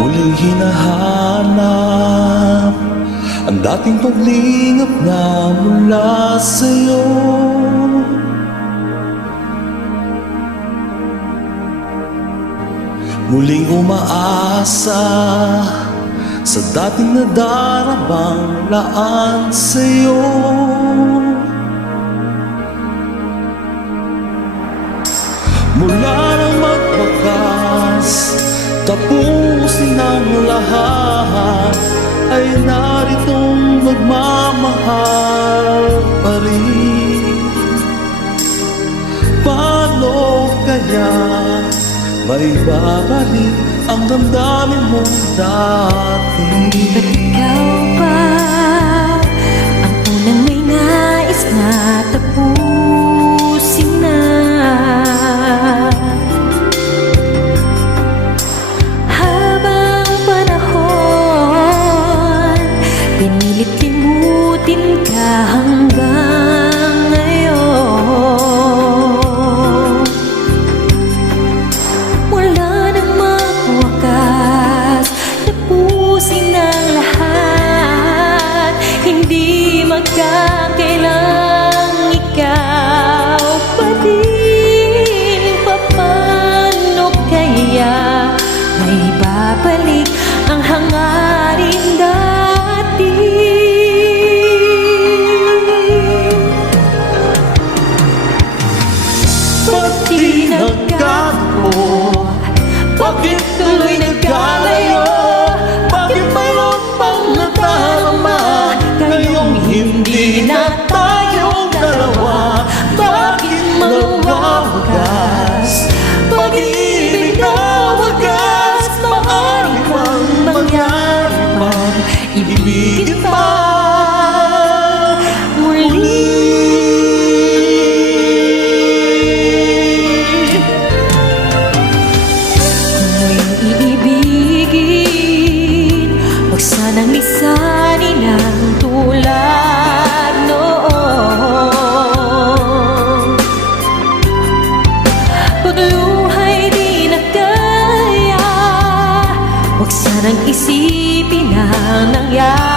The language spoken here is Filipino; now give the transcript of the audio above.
Muling hinahanap ang dating paglingap na mula sa'yo. Muling umaasa sa dating nadarabang laan sa'yo. Mula nang magwakas, tapusin ang lahat, ay naritong magmamahal pa rin. Paano kaya maibabalik ang damdamin mong dati? Ba't ikaw ba ang unang may nais na tapusin na? Habang panahon, pinilit limutin ka hanggang ngayon. Wala nang magwakas, tapusin ang lahat, hindi magkakailang ikaw pa din. Paano kaya may babalik ang hangarin dati? Ba't di nagkatagpo? Bakit tuloy nagkalayo? Bakit mayroon pang nadarama ngayong hindi na tayong dalawa? Bakit mawawagas pag-ibig na wagas? Maaaring bang mangyari pang ibigin pa muli? Sanang lisanin ang tulad noon. Pagluhay di na kaya, huwag sanang isipin ang nangyari.